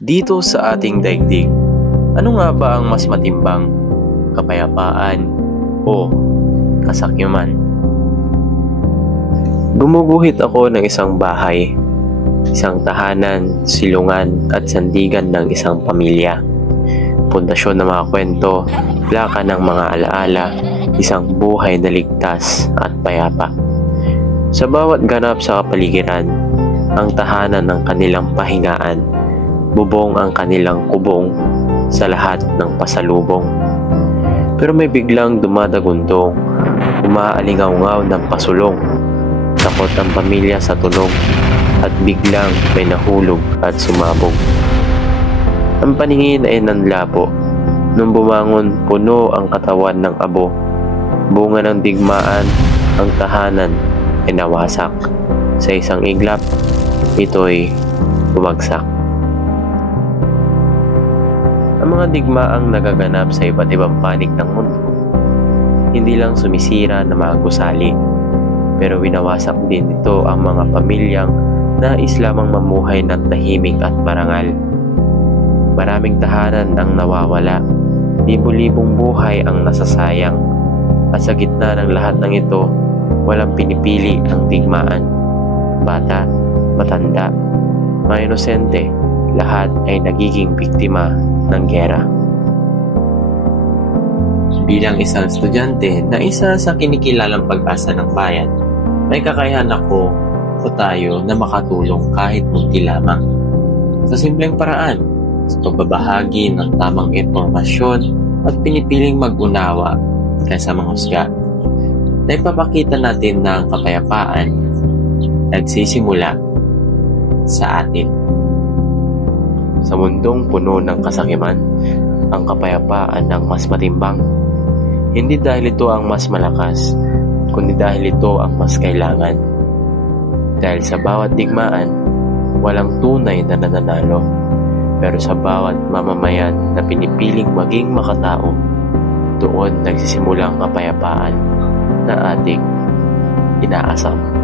Dito sa ating daigdig, ano nga ba ang mas matimbang? Kapayapaan o kasakyuman? Gumuguhit ako ng isang bahay, isang tahanan, silungan at sandigan ng isang pamilya. Pundasyon ng mga kwento, plaka ng mga alaala, isang buhay na ligtas at payapa. Sa bawat ganap sa kapaligiran, ang tahanan ng kanilang pahingaan, bubong ang kanilang kubong sa lahat ng pasalubong. Pero may biglang dumadagundong, umaalingaw-ngaw ng pasulong. Takot ang pamilya sa tunog at biglang may nahulog at sumabog. Ang paningin ay nanlapo. Nung bumangon, puno ang katawan ng abo. Bunga ng digmaan, ang tahanan ay nawasak. Sa isang iglap, ito'y bumagsak. Ang mga digmaang nagaganap sa iba't ibang panig ng mundo, hindi lang sumisira na mga gusali, pero winawasak din ito ang mga pamilyang nais lamang mamuhay ng tahimik at parangal. Maraming tahanan ang nawawala, libo-libong buhay ang nasasayang, at sa gitna ng lahat ng ito, walang pinipili ang digmaan. Bata, matanda, mga inosente, lahat ay nagiging biktima ng giyera. Bilang isang estudyante na isa sa kinikilalang pag-asa ng bayan, may kakayahan ako o tayo na makatulong kahit munti lamang. Sa simpleng paraan, sa pagbabahagi ng tamang impormasyon at pinipiling mag-unawa kaysa manghusga, na ipapakita natin na ang kapayapaan nagsisimula sa atin. Sa mundong puno ng kasakiman, ang kapayapaan ang mas matimbang. Hindi dahil ito ang mas malakas, kundi dahil ito ang mas kailangan. Dahil sa bawat digmaan, walang tunay na nananalo. Pero sa bawat mamamayan na pinipiling maging makatao, doon nagsisimula ang kapayapaan na ating inaasam.